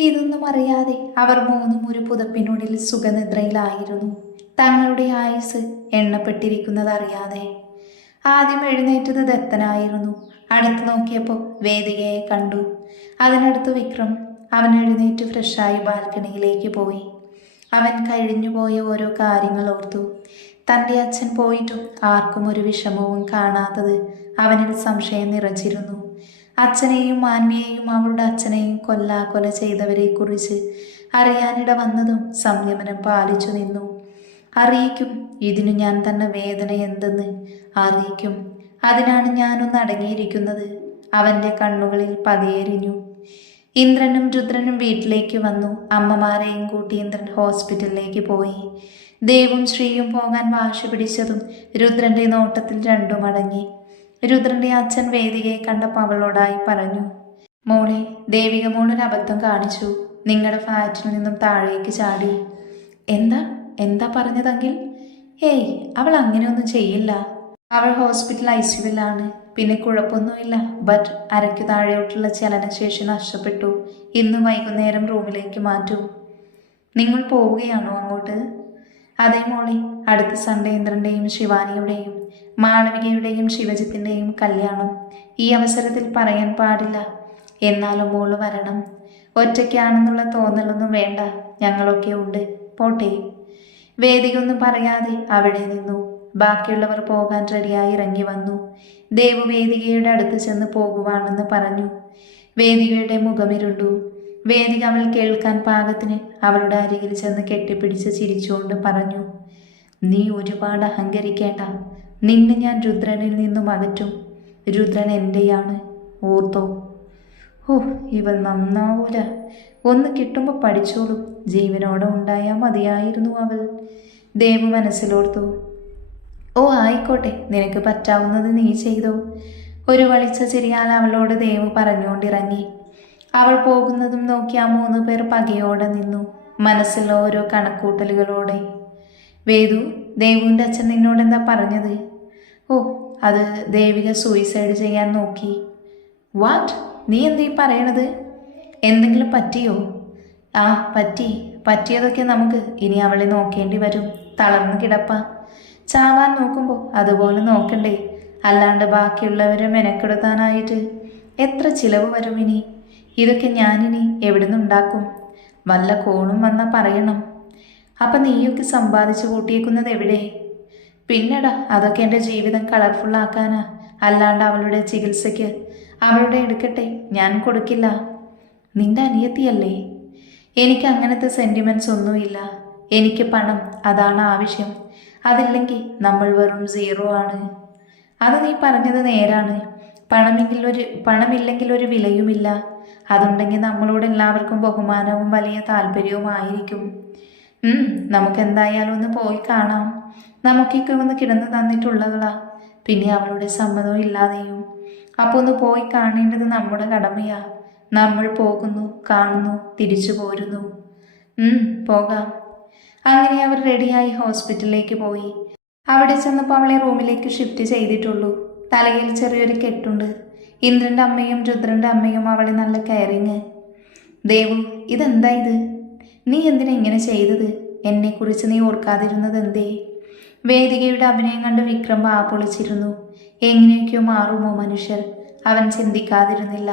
ഇതൊന്നും അറിയാതെ അവർ മൂന്നും ഒരു പുതപ്പിനുള്ളിൽ സുഖനിദ്രയിലായിരുന്നു. തങ്ങളുടെ ആയുസ് എണ്ണപ്പെട്ടിരിക്കുന്നത് അറിയാതെ ആദ്യം എഴുന്നേറ്റത് ദത്തനായിരുന്നു അടുത്ത് നോക്കിയപ്പോൾ വേദികയെ കണ്ടു. അതിനടുത്ത് വിക്രം അവൻ എഴുന്നേറ്റ് ഫ്രഷായി ബാൽക്കണിയിലേക്ക് പോയി. അവൻ കഴിഞ്ഞുപോയ ഓരോ കാര്യങ്ങൾ ഓർത്തു. തന്റെ അച്ഛൻ പോയിട്ടും ആർക്കും ഒരു വിഷമവും കാണാത്തത് അവനിൽ സംശയം നിറച്ചിരുന്നു. അച്ഛനെയും മാൻവിയെയും അവളുടെ അച്ഛനെയും കൊല്ലാക്കൊല ചെയ്തവരെക്കുറിച്ച് അറിയാനിട വന്നതും സംയമനം പാലിച്ചു നിന്നു. അറിയിക്കും ഇതിനു ഞാൻ തന്നെ വേദന എന്തെന്ന്. അറിയിക്കും അതിനാണ് ഞാനൊന്ന് അടങ്ങിയിരിക്കുന്നത്. അവന്റെ കണ്ണുകളിൽ പതിയെരിഞ്ഞു ഇന്ദ്രനും രുദ്രനും വീട്ടിലേക്ക് വന്നു. അമ്മമാരെയും കൂട്ടി ഇന്ദ്രൻ ഹോസ്പിറ്റലിലേക്ക് പോയി. ദേവും ശ്രീയും പോകാൻ വാശി പിടിച്ചതും രുദ്രന്റെ നോട്ടത്തിൽ രണ്ടും അടങ്ങി രുദ്രന്റെ അച്ഛൻ വേദികയെ കണ്ടപ്പോൾ അവളോടായി പറഞ്ഞു മോളെ ദേവിക മോളൊരു അബദ്ധം കാണിച്ചു. നിങ്ങളുടെ ഫ്ലാറ്റിൽ നിന്നും താഴേക്ക് ചാടി. എന്താ? എന്താ പറഞ്ഞതെങ്കിൽ? ഏയ് അവൾ അങ്ങനെയൊന്നും ചെയ്യില്ല. അവൾ ഹോസ്പിറ്റൽ ഐ സിയുവിലാണ് പിന്നെ കുഴപ്പമൊന്നുമില്ല. ബട്ട് അരയ്ക്കു താഴെയോട്ടുള്ള ചലനശേഷി നഷ്ടപ്പെട്ടു. ഇന്ന് വൈകുന്നേരം റൂമിലേക്ക് മാറ്റും. നിങ്ങൾ പോവുകയാണോ അങ്ങോട്ട്? അതേ മോളി അടുത്ത സൺഡേ ഇന്ദ്രന്റെയും ശിവാനിയുടെയും മാളവികയുടെയും ശിവജിത്തിന്റെയും കല്യാണം ഈ അവസരത്തിൽ പറയാൻ പാടില്ല. എന്നാലും മോൾ വരണം. ഒറ്റയ്ക്കാണെന്നുള്ള തോന്നലൊന്നും വേണ്ട. ഞങ്ങളൊക്കെ ഉണ്ട്. പോട്ടെ. വേദിയൊന്നും പറയാതെ അവിടെ നിന്നു. ബാക്കിയുള്ളവർ പോകാൻ റെഡിയായി ഇറങ്ങി വന്നു. ദേവു വേദികയുടെ അടുത്ത് ചെന്ന് പോകുവാണെന്ന് പറഞ്ഞു. വേദികയുടെ മുഖമിരുണ്ടു. വേദിക അവൾ കേൾക്കാൻ പാകത്തിന് അവളുടെ അരികിൽ ചെന്ന് കെട്ടിപ്പിടിച്ച് ചിരിച്ചുകൊണ്ട് പറഞ്ഞു നീ ഒരുപാട് അഹങ്കരിക്കേണ്ട. നിന്നെ ഞാൻ രുദ്രനിൽ നിന്നും അകറ്റും. രുദ്രൻ എന്റെയാണ് ഓർത്തോ ഓ ഇവൾ നന്നാവൂല. ഒന്ന് കിട്ടുമ്പോൾ പഠിച്ചോളൂ. ജീവനോടെ ഉണ്ടായാൽ മതിയായിരുന്നു അവൾ. ദേവ് മനസ്സിലോർത്തു ഓ ആയിക്കോട്ടെ. നിനക്ക് പറ്റാവുന്നത് നീ ചെയ്തോ. ഒരു വളിച്ച ചിരിയാൽ അവളോട് ദേവ് പറഞ്ഞുകൊണ്ടിറങ്ങി. അവൾ പോകുന്നതും നോക്കി ആ മൂന്ന് പേർ പകയോടെ നിന്നു. മനസ്സിൽ ഓരോ കണക്കൂട്ടലുകളോടെ. വേദു ദേവുവിന്റെ അച്ഛൻ നിന്നോട് എന്താ പറഞ്ഞത്? ഓ അത് ദേവിക സൂയിസൈഡ് ചെയ്യാൻ നോക്കി. വാട്ട് നീ എന്തീ പറയണത്? എന്തെങ്കിലും പറ്റിയോ? ആ പറ്റി. പറ്റിയതൊക്കെ നമുക്ക് ഇനി അവളെ നോക്കേണ്ടി വരും. തളർന്നു കിടപ്പ. ചാവാൻ നോക്കുമ്പോൾ അതുപോലെ നോക്കണ്ടേ. അല്ലാണ്ട് ബാക്കിയുള്ളവരെ മെനക്കെടുത്താനായിട്ട് എത്ര ചിലവ് വരും ഇനി? ഇതൊക്കെ ഞാനിനി എവിടെ നിന്നുണ്ടാക്കും വല്ല കോണും വന്നാൽ പറയണം. അപ്പം നീയൊക്കെ സമ്പാദിച്ചു കൂട്ടിയേക്കുന്നത് എവിടെ? പിന്നെടാ അതൊക്കെ എന്റെ ജീവിതം കളർഫുൾ ആക്കാനാ. അല്ലാണ്ട് അവളുടെ ചികിത്സയ്ക്ക്. അവളുടെ എടുക്കട്ടെ ഞാൻ കൊടുക്കില്ല. നിന്റെ അനിയത്തിയല്ലേ? എനിക്ക് അങ്ങനത്തെ സെന്റിമെന്റ്സ് ഒന്നുമില്ല. എനിക്ക് പണം അതാണ് ആവശ്യം. അതില്ലെങ്കിൽ നമ്മൾ വെറും സീറോ ആണ്. അത് നീ പറഞ്ഞത് നേരാണ്. പണമെങ്കിൽ ഒരു പണമില്ലെങ്കിൽ ഒരു വിലയുമില്ല. അതുണ്ടെങ്കിൽ നമ്മളോട് എല്ലാവർക്കും ബഹുമാനവും വലിയ താല്പര്യവുമായിരിക്കും ആയിരിക്കും. നമുക്ക് എന്തായാലും ഒന്ന് പോയി കാണാം. നമുക്കൊക്കെ ഒന്ന് കിടന്ന് തന്നിട്ടുള്ളതാ പിന്നെ അവളുടെ സമ്മതവും ഇല്ലാതെയും. അപ്പോൾ ഒന്ന് പോയി കാണേണ്ടത് നമ്മുടെ കടമയാ. നമ്മൾ പോകുന്നു കാണുന്നു തിരിച്ചു പോരുന്നു. പോകാം. അങ്ങനെ അവർ റെഡിയായി ഹോസ്പിറ്റലിലേക്ക് പോയി. അവിടെ ചെന്നപ്പോൾ അവളെ റൂമിലേക്ക് ഷിഫ്റ്റ് ചെയ്തിട്ടുള്ളൂ. തലയിൽ ചെറിയൊരു കെട്ടുണ്ട്. ഇന്ദ്രന്റെ അമ്മയും രുദ്രന്റെ അമ്മയും അവളെ നല്ല കയറിങ്. ദേവു ഇതെന്താ ഇത്? നീ എന്തിനാ ഇങ്ങനെ ചെയ്തത്? എന്നെക്കുറിച്ച് നീ ഓർക്കാതിരുന്നത് എന്തേ വേദികയുടെ അഭിനയം കണ്ട് വിക്രം വാ പൊളിച്ചിരുന്നു. എങ്ങനെയൊക്കെയോ മാറുമോ മനുഷ്യർ? അവൻ ചിന്തിക്കാതിരുന്നില്ല.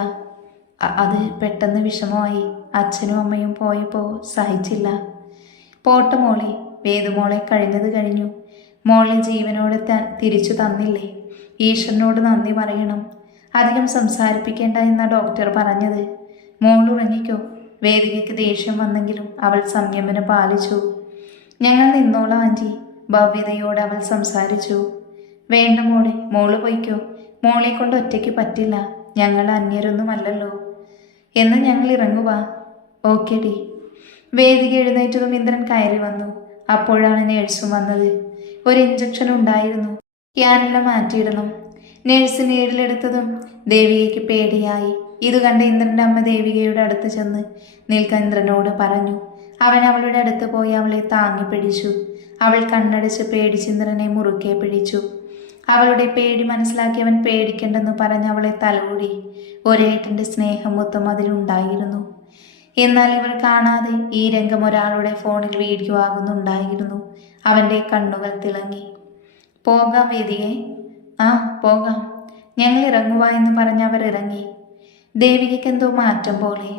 അത് പെട്ടെന്ന് വിഷമമായി. അച്ഛനും അമ്മയും പോയപ്പോൾ സഹിച്ചില്ല. പോട്ടമോളെ വേദുമോളെ കഴിഞ്ഞത് കഴിഞ്ഞു. മോളെ ജീവനോടെ തിരിച്ചു തന്നില്ലേ? ഈശ്വരനോട് നന്ദി പറയണം. അധികം സംസാരിപ്പിക്കേണ്ട എന്ന ഡോക്ടർ പറഞ്ഞത്. മോൾ ഉറങ്ങിക്കോ വേദികയ്ക്ക് ദേഷ്യം വന്നെങ്കിലും അവൾ സംയമനം പാലിച്ചു. ഞങ്ങൾ നിന്നോളാം ആന്റി ഭവ്യതയോട് അവൾ സംസാരിച്ചു. വേണ്ട മോളെ മോൾ പൊയ്ക്കോ. മോളെ കൊണ്ട് ഒറ്റയ്ക്ക് പറ്റില്ല. ഞങ്ങൾ അന്യരൊന്നുമല്ലല്ലോ. എന്ന് ഞങ്ങൾ ഇറങ്ങുക ഓക്കെ ഡി. വേദിക എഴുന്നേറ്റതും ഇന്ദ്രൻ കയറി വന്നു. അപ്പോഴാണ് നേഴ്സും വന്നത്. ഒരു ഇഞ്ചക്ഷൻ ഉണ്ടായിരുന്നു. ക്യാനെല്ലാം മാറ്റിയിടണം. നേഴ്സ് നേരിലെടുത്തതും ദേവികയ്ക്ക് പേടിയായി. ഇത് കണ്ട ഇന്ദ്രന്റെ അമ്മ ദേവികയുടെ അടുത്ത് ചെന്ന് നിൽക്കാൻ ഇന്ദ്രനോട് പറഞ്ഞു അവൻ അവളുടെ അടുത്ത് പോയി അവളെ താങ്ങി പിടിച്ചു. അവൾ കണ്ണടച്ച് പേടിച്ച് ഇന്ദ്രനെ മുറുക്കെ പിടിച്ചു. അവളുടെ പേടി മനസ്സിലാക്കി അവൻ പേടിക്കണ്ടെന്ന് പറഞ്ഞ് അവളെ തലകൂടി ഒരേട്ടന്റെ സ്നേഹം മൊത്തം അതിലുണ്ടായിരുന്നു എന്നാൽ ഇവർ കാണാതെ ഈ രംഗം ഒരാളുടെ ഫോണിൽ വീഡിയോ ആകുന്നുണ്ടായിരുന്നു. അവന്റെ കണ്ണുകൾ തിളങ്ങി. പോകാം വേദിയെ. ആ പോകാം. ഞങ്ങൾ ഇറങ്ങുവാ എന്ന് പറഞ്ഞ് അവർ ഇറങ്ങി. ദേവികയ്ക്ക് എന്തോ മാറ്റം പോലെ.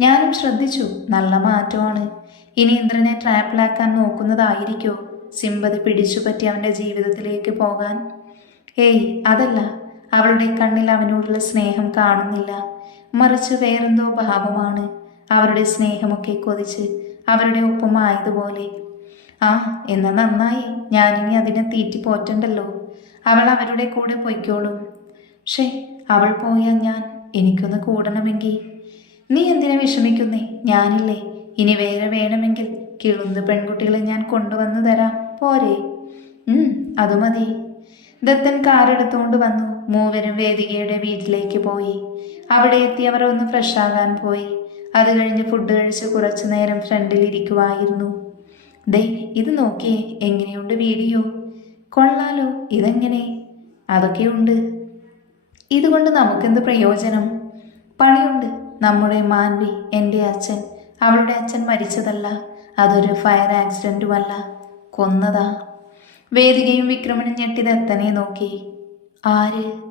ഞാനും ശ്രദ്ധിച്ചു. നല്ല മാറ്റമാണ്. ഇനി ഇന്ദ്രനെ ട്രാപ്പിലാക്കാൻ നോക്കുന്നതായിരിക്കോ? സിമ്പതി പിടിച്ചുപറ്റി അവന്റെ ജീവിതത്തിലേക്ക് പോകാൻ. ഏയ് അതല്ല. അവളുടെ കണ്ണിൽ അവനോടുള്ള സ്നേഹം കാണുന്നില്ല. മറിച്ച് വേറെന്തോ ഭാവമാണ് അവരുടെ സ്നേഹമൊക്കെ കൊതിച്ച് അവരുടെ ഒപ്പം ആയതുപോലെ ആ എന്നാ നന്നായി. ഞാനിനി അതിനെ തീറ്റി പോറ്റണ്ടല്ലോ. അവൾ അവരുടെ കൂടെ പൊയ്ക്കോളും. ഷേ അവൾ പോയാൽ ഞാൻ എനിക്കൊന്ന് കൂടണമെങ്കിൽ നീ എന്തിനാ വിഷമിക്കുന്നേ? ഞാനില്ലേ. ഇനി വേറെ വേണമെങ്കിൽ കിളുന്ന് പെൺകുട്ടികളെ ഞാൻ കൊണ്ടുവന്നു തരാം. പോരെ. അത് മതി. ദത്തൻ കാറെടുത്തുകൊണ്ട് വന്നു. മൂവരും വേദികയുടെ വീട്ടിലേക്ക് പോയി. അവിടെ എത്തി അവർ ഒന്ന് ഫ്രഷ് ആകാൻ പോയി. അത് കഴിഞ്ഞ് ഫുഡ് കഴിച്ച് കുറച്ചു നേരം ഫ്രണ്ടിൽ ഇരിക്കുവായിരുന്നു ദേ ഇത് നോക്കിയേ എങ്ങനെയുണ്ട് വീഡിയോ? കൊള്ളാലോ ഇതെങ്ങനെ? അതൊക്കെയുണ്ട്. ഇതുകൊണ്ട് നമുക്കെന്ത് പ്രയോജനം? പണിയുണ്ട്. നമ്മുടെ മാൻവി എന്റെ അച്ഛൻ. അവളുടെ അച്ഛൻ മരിച്ചതല്ല. അതൊരു ഫയർ ആക്സിഡന്റുമല്ല കൊന്നതാ. വേദികയും വിക്രമനും ഞെട്ടി ദത്തനെ നോക്കി. ആര്?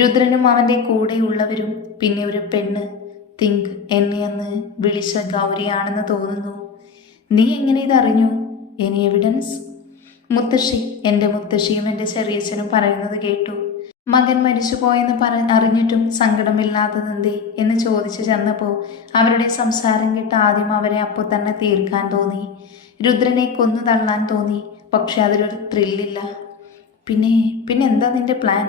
രുദ്രനും അവന്റെ കൂടെയുള്ളവരും പിന്നെ ഒരു പെണ്ണ്. തിങ്ക് എന്നെ അന്ന് വിളിച്ച ഗൗരിയാണെന്ന് തോന്നുന്നു. നീ എങ്ങനെ ഇതറിഞ്ഞു? എനി എവിഡൻസ് മുത്തശ്ശി എന്റെ മുത്തശ്ശിയും എന്റെ ചെറിയച്ഛനും പറയുന്നത് കേട്ടു. മകൻ മരിച്ചുപോയെന്ന് പറ അറിഞ്ഞിട്ടും സങ്കടമില്ലാത്തതെന്തേ എന്ന് ചോദിച്ചു ചെന്നപ്പോൾ അവരുടെ സംസാരം കേട്ട് ആദ്യം അവരെ അപ്പോൾ തന്നെ തീർക്കാൻ തോന്നി. രുദ്രനെ കൊന്നു തള്ളാൻ തോന്നി പക്ഷെ അതിലൊരു ത്രില്ലില്ല പിന്നെ പിന്നെ എന്താ നിന്റെ പ്ലാൻ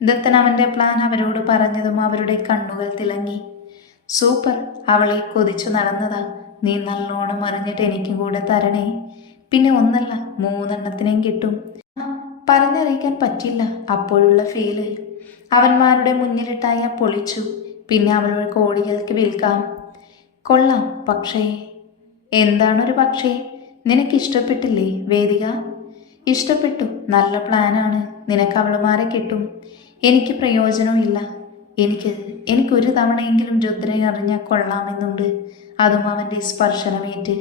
ദത്തൻ അവന്റെ പ്ലാൻ അവരോട് പറഞ്ഞതും അവരുടെ കണ്ണുകൾ തിളങ്ങി. സൂപ്പർ അവളെ കൊതിച്ചു നടന്നതാ. നീ നല്ലോണം അറിഞ്ഞിട്ട് എനിക്കും കൂടെ തരണേ. പിന്നെ ഒന്നല്ല മൂന്നെണ്ണത്തിനേം കിട്ടും. പറഞ്ഞറിയിക്കാൻ പറ്റില്ല അപ്പോഴുള്ള ഫീൽ അവന്മാരുടെ മുന്നിലിട്ടായ പൊളിച്ചു. പിന്നെ അവളുടെ കോടികൾക്ക് വിൽക്കാം. കൊള്ളാം പക്ഷേ. എന്താണൊരു പക്ഷേ? നിനക്ക് ഇഷ്ടപ്പെട്ടില്ലേ വേദിക? ഇഷ്ടപ്പെട്ടു നല്ല പ്ലാനാണ് നിനക്ക് അവളുമാരെ കിട്ടും. എനിക്ക് പ്രയോജനമില്ല എനിക്ക് എനിക്കൊരു തവണയെങ്കിലും രുദ്രനെ അറിഞ്ഞാൽ കൊള്ളാമെന്നുണ്ട്. അതും അവന്റെ സ്പർശനമേറ്റ്.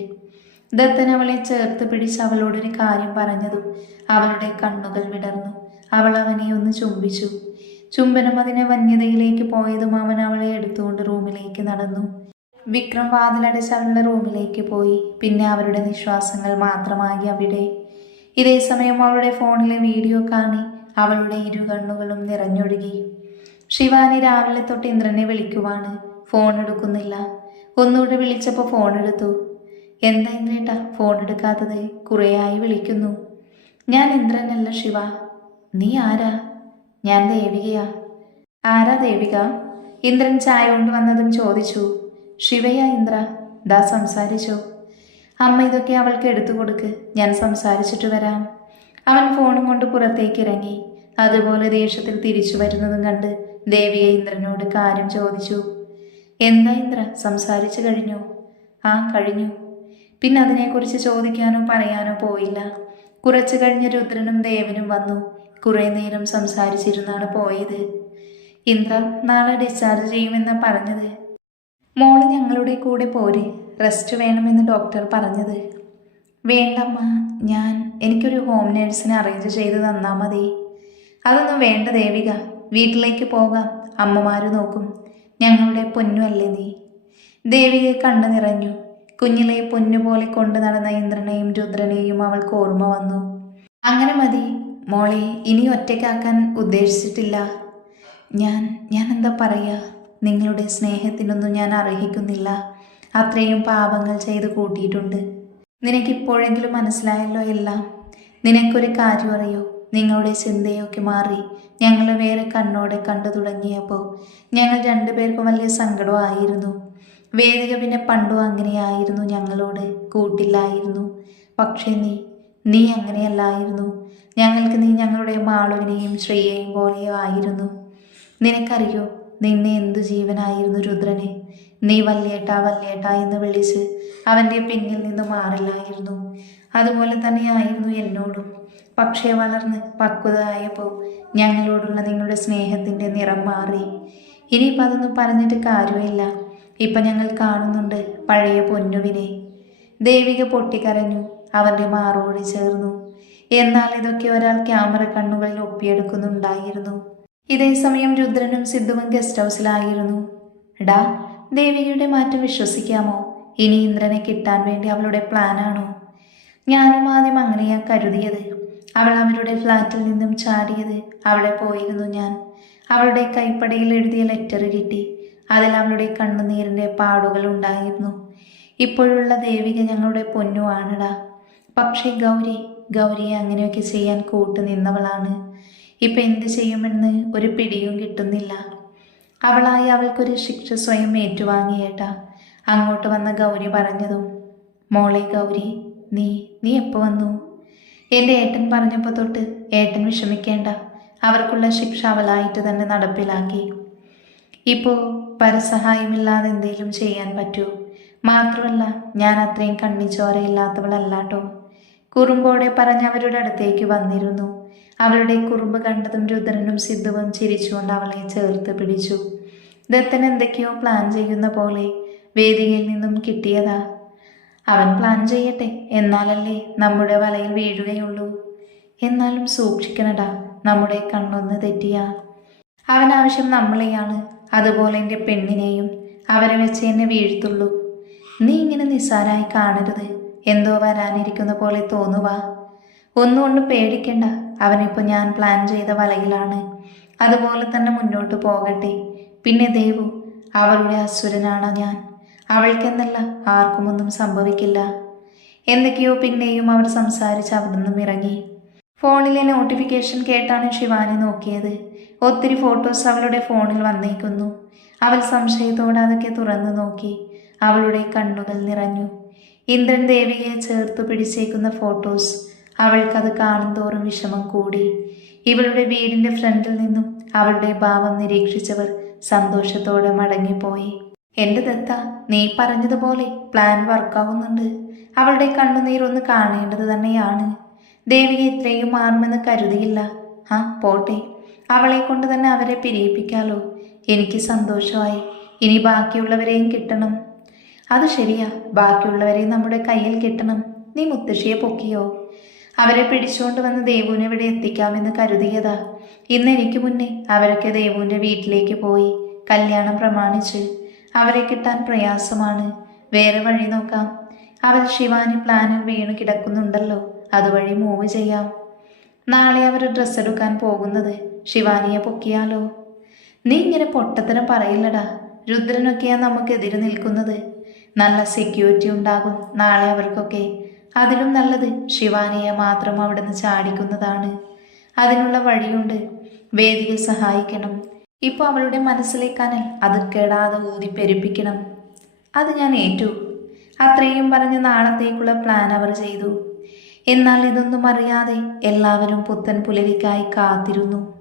ദത്തൻ അവളെ ചേർത്ത് പിടിച്ച് അവളോടൊരു കാര്യം പറഞ്ഞതും അവളുടെ കണ്ണുകൾ വിടർന്നു. അവൾ അവനെ ഒന്ന് ചുംബിച്ചു. ചുംബനം അതിനെ വന്യതയിലേക്ക് പോയതും അവൻ അവളെ എടുത്തുകൊണ്ട് റൂമിലേക്ക് നടന്നു. വിക്രം വാതിലടച്ച് അവളുടെ റൂമിലേക്ക് പോയി. പിന്നെ അവരുടെ നിശ്വാസങ്ങൾ മാത്രമായി അവിടെ. ഇതേ സമയം അവളുടെ ഫോണിലെ വീഡിയോ കാണി അവളുടെ ഇരു കണ്ണുകളും നിറഞ്ഞൊഴുകി. ശിവാനി രാവിലെ തൊട്ട് ഇന്ദ്രനെ വിളിക്കുവാണ്. ഫോൺ എടുക്കുന്നില്ല. ഒന്നുകൂടെ വിളിച്ചപ്പോൾ ഫോൺ എടുത്തു. എന്താ ഇന്ദ്രേട്ടാ ഫോൺ എടുക്കാത്തത്? കുറേയായി വിളിക്കുന്നു. ഞാൻ ഇന്ദ്രനല്ല ശിവ. നീ ആരാ? ഞാൻ ദേവികയാ. ആരാ ദേവിക? ഇന്ദ്രൻ ചായ കൊണ്ടുവന്നതും ചോദിച്ചു. ശിവയാ ഇന്ദ്ര. ദാ സംസാരിച്ചോ. അമ്മ ഇതൊക്കെ അവൾക്ക് എടുത്തു കൊടുക്ക്. ഞാൻ സംസാരിച്ചിട്ട് വരാം. അവൻ ഫോണും കൊണ്ട് പുറത്തേക്ക് ഇറങ്ങി. അതുപോലെ ദേഷ്യത്തിൽ തിരിച്ചു വരുന്നതും കണ്ട് ദേവിയെ ഇന്ദ്രനോട് കാര്യം ചോദിച്ചു. എന്താ ഇന്ദ്ര? സംസാരിച്ചു കഴിഞ്ഞു? ആ കഴിഞ്ഞു. പിന്നെ അതിനെക്കുറിച്ച് ചോദിക്കാനോ പറയാനോ പോയില്ല. കുറച്ചു കഴിഞ്ഞ് രുദ്രനും ദേവനും വന്നു. കുറേ നേരം സംസാരിച്ചിരുന്നാണ് പോയത്. ഇന്ദ്ര നാളെ ഡിസ്ചാർജ് ചെയ്യുമെന്നാ പറഞ്ഞത്. മോൾ ഞങ്ങളുടെ കൂടെ പോരെ. റെസ്റ്റ് വേണമെന്ന് ഡോക്ടർ പറഞ്ഞത്. വേണ്ടമ്മ. ഞാൻ എനിക്കൊരു ഹോം നേഴ്സിനെ അറേഞ്ച് ചെയ്ത് തന്നാൽ മതി. അതൊന്നും വേണ്ട ദേവിക. വീട്ടിലേക്ക് പോകാം. അമ്മമാർ നോക്കും. ഞങ്ങളുടെ പൊന്നു അല്ലേ നീ? ദേവിയെ കണ്ണു നിറഞ്ഞു. കുഞ്ഞിലെ പൊന്നുപോലെ കൊണ്ടു നടന്ന ഇന്ദ്രനെയും രുദ്രനെയും അവൾക്ക് ഓർമ്മ വന്നു. അങ്ങനെ മതി. മോളെ ഇനി ഒറ്റയ്ക്കാക്കാൻ ഉദ്ദേശിച്ചിട്ടില്ല. ഞാൻ ഞാൻ എന്താ പറയുക നിങ്ങളുടെ സ്നേഹത്തിനൊന്നും ഞാൻ അർഹിക്കുന്നില്ല. അത്രയും പാപങ്ങൾ ചെയ്ത് കൂട്ടിയിട്ടുണ്ട്. നിനക്കിപ്പോഴെങ്കിലും മനസ്സിലായല്ലോ എല്ലാം. നിനക്കൊരു കാര്യം അറിയോ? നിങ്ങളുടെ ചിന്തയൊക്കെ മാറി. ഞങ്ങൾ വേറെ കണ്ണോടെ കണ്ടു തുടങ്ങിയപ്പോൾ ഞങ്ങൾ രണ്ടുപേർക്കും വലിയ സങ്കടമായിരുന്നു വേദിക പിന്നെ പണ്ടും അങ്ങനെയായിരുന്നു ഞങ്ങളോട്. കൂട്ടില്ലായിരുന്നു. പക്ഷേ നീ നീ അങ്ങനെയല്ലായിരുന്നു. ഞങ്ങൾക്ക് നീ ഞങ്ങളുടെ മാളുവിനെയും ശ്രീയെയും പോലെയോ ആയിരുന്നു. നിനക്കറിയോ നിന്നെ എന്തു ജീവനായിരുന്നു രുദ്രനെ? നീ വല്യേട്ട വല്യേട്ട എന്ന് വിളിച്ച് അവന്റെ പിന്നിൽ നിന്ന് മാറില്ലായിരുന്നു. അതുപോലെ തന്നെയായിരുന്നു എന്നോടും. പക്ഷേ വളർന്ന് പക്വത ആയപ്പോൾ ഞങ്ങളോടുള്ള നിങ്ങളുടെ സ്നേഹത്തിന്റെ നിറം മാറി. ഇനിയിപ്പോൾ അതൊന്നും പറഞ്ഞിട്ട് കാര്യമില്ല. ഇപ്പം ഞങ്ങൾ കാണുന്നുണ്ട് പഴയ പൊന്നുവിനെ. ദേവിക പൊട്ടിക്കരഞ്ഞു അവന്റെ മാറോടി ചേർന്നു. എന്നാൽ ഇതൊക്കെ ഒരാൾ ക്യാമറ കണ്ണുകളിൽ ഒപ്പിയെടുക്കുന്നുണ്ടായിരുന്നു. ഇതേ സമയം രുദ്രനും സിദ്ധുവും ഗസ്റ്റ് ഹൗസിലായിരുന്നു. ഡാ ദേവികയുടെ മാറ്റം വിശ്വസിക്കാമോ? ഇനി ഇന്ദ്രനെ കിട്ടാൻ വേണ്ടി അവളുടെ പ്ലാനാണോ? ഞാനും ആദ്യം അങ്ങനെയാ കരുതിയത്. അവൾ അവരുടെ ഫ്ലാറ്റിൽ നിന്നും ചാടിയത് അവിടെ പോയിരുന്നു ഞാൻ. അവളുടെ കൈപ്പടയിൽ എഴുതിയ ലെറ്റർ കിട്ടി. അതിൽ അവളുടെ കണ്ണുനീരിന്റെ പാടുകൾ ഉണ്ടായിരുന്നു. ഇപ്പോഴുള്ള ദേവിക ഞങ്ങളുടെ പൊന്നു ആണടാ. പക്ഷേ ഗൗരി ഗൗരിയെ അങ്ങനെയൊക്കെ ചെയ്യാൻ കൂട്ടു നിന്നവളാണ്. ഇപ്പം എന്ത് ചെയ്യുമെന്ന് ഒരു പിടിയും കിട്ടുന്നില്ല. അവളായി അവൾക്കൊരു ശിക്ഷ സ്വയം ഏറ്റുവാങ്ങിയേട്ടാ. അങ്ങോട്ട് വന്ന ഗൗരി പറഞ്ഞതും മോളെ ഗൗരി നീ നീ എപ്പോൾ വന്നു? എന്റെ ഏട്ടൻ പറഞ്ഞപ്പോൾ തൊട്ട് ഏട്ടൻ വിഷമിക്കേണ്ട. അവർക്കുള്ള ശിക്ഷ അവളായിട്ട് തന്നെ നടപ്പിലാക്കി. ഇപ്പോൾ പരസഹായമില്ലാതെ എന്തെങ്കിലും ചെയ്യാൻ പറ്റുമോ മാത്രമല്ല ഞാൻ അത്രയും കണ്ണിച്ചോരയില്ലാത്തവളല്ലാട്ടോ. കുറുമ്പോടെ പറഞ്ഞ് അവരുടെ അടുത്തേക്ക് വന്നിരുന്നു. അവരുടെ കുറുമ്പ് കണ്ടതും രുദ്രനും സിദ്ധുവും ചിരിച്ചുകൊണ്ട് അവളെ ചേർത്ത് പിടിച്ചു. ദത്തൻ എന്തൊക്കെയോ പ്ലാൻ ചെയ്യുന്ന പോലെ വേദിയിൽ നിന്നും കിട്ടിയതാ. അവൻ പ്ലാൻ ചെയ്യട്ടെ. എന്നാലല്ലേ നമ്മുടെ വലയിൽ വീഴുകയുള്ളൂ. എന്നാലും സൂക്ഷിക്കണടാ നമ്മുടെ കണ്ണൊന്ന് തെറ്റിയ. അവൻ ആവശ്യം നമ്മളെയാണ് അതുപോലെ എന്റെ പെണ്ണിനെയും അവരെ വെച്ച് എന്നെ വീഴ്ത്തുള്ളൂ. നീ ഇങ്ങനെ നിസ്സാരായി കാണരുത്. എന്തോ വരാനിരിക്കുന്ന പോലെ തോന്നുക ഒന്നുകൊണ്ട് പേടിക്കണ്ട അവനിപ്പോൾ ഞാൻ പ്ലാൻ ചെയ്ത വലയിലാണ്. അതുപോലെ തന്നെ മുന്നോട്ട് പോകട്ടെ. പിന്നെ ദേവു അവളുടെ അസുരനാണ് ഞാൻ? അവൾക്കെന്നല്ല ആർക്കുമൊന്നും സംഭവിക്കില്ല. എന്തൊക്കെയോ പിന്നെയും അവർ സംസാരിച്ച് അവിടെ ഇറങ്ങി ഫോണിലെ നോട്ടിഫിക്കേഷൻ കേട്ടാണ് ശിവാനി നോക്കിയത്. ഒത്തിരി ഫോട്ടോസ് അവളുടെ ഫോണിൽ വന്നേക്കുന്നു. അവൾ സംശയത്തോടെ അതൊക്കെ തുറന്നു നോക്കി. അവളുടെ കണ്ണുകൾ നിറഞ്ഞു. ഇന്ദ്രൻ ദേവിയെ ചേർത്തു പിടിച്ചേക്കുന്ന ഫോട്ടോസ്. അവൾക്കത് കാണുന്തോറും വിഷമം കൂടി. ഇവളുടെ വീടിന്റെ ഫ്രണ്ടിൽ നിന്നും അവളുടെ ഭാവം നിരീക്ഷിച്ചവർ സന്തോഷത്തോടെ മടങ്ങിപ്പോയി. എന്റെ ദത്ത നീ പറഞ്ഞതുപോലെ പ്ലാൻ വർക്കാവുന്നുണ്ട് അവളുടെ കണ്ണുനീരൊന്ന് കാണേണ്ടത് തന്നെയാണ്. ദേവിക ഇത്രയും മാറുമെന്ന് കരുതിയില്ല. ആ പോട്ടെ. അവളെ കൊണ്ട് തന്നെ അവരെ പിരിയിപ്പിക്കാലോ. എനിക്ക് സന്തോഷമായി. ഇനി ബാക്കിയുള്ളവരെയും കിട്ടണം. അത് ശരിയാ. ബാക്കിയുള്ളവരെ നമ്മുടെ കയ്യിൽ കിട്ടണം. നീ മുത്തശ്ശിയെ പൊക്കിയോ? അവരെ പിടിച്ചുകൊണ്ട് വന്ന് ദേവുവിനെ ഇവിടെ എത്തിക്കാമെന്ന് കരുതിയതാ. ഇന്ന് എനിക്ക് മുന്നേ അവരൊക്കെ ദേവുവിന്റെ വീട്ടിലേക്ക് പോയി കല്യാണം പ്രമാണിച്ച്. അവരെ കിട്ടാൻ പ്രയാസമാണ്. വേറെ വഴി നോക്കാം. അവർ ശിവാനി പ്ലാനിൽ വീണ് കിടക്കുന്നുണ്ടല്ലോ. അതുവഴി മൂവ് ചെയ്യാം. നാളെ അവർ ഡ്രസ്സ് എടുക്കാൻ പോകുന്നത് ശിവാനിയെ പൊക്കിയാലോ? നീ ഇങ്ങനെ പൊട്ടത്തരം പറയില്ലടാ. രുദ്രനൊക്കെയാ നമുക്കെതിരെ നിൽക്കുന്നത്. നല്ല സെക്യൂരിറ്റി ഉണ്ടാകും നാളെ അവർക്കൊക്കെ. അതിലും നല്ലത് ശിവാനിയെ മാത്രം അവിടുന്ന് ചാടിക്കുന്നതാണ്. അതിനുള്ള വഴിയുണ്ട്. വേദിയെ സഹായിക്കണം. ഇപ്പോൾ അവളുടെ മനസ്സിലെ അത് കെടാതെ ഊതിപ്പെരുപ്പിക്കണം അത് ഞാൻ ഏറ്റു. അത്രയും പറഞ്ഞ് നാളത്തേക്കുള്ള പ്ലാൻ അവർ ചെയ്തു. എന്നാൽ ഇതൊന്നും അറിയാതെ എല്ലാവരും പുത്തൻ പുലരിക്കായി കാത്തിരുന്നു.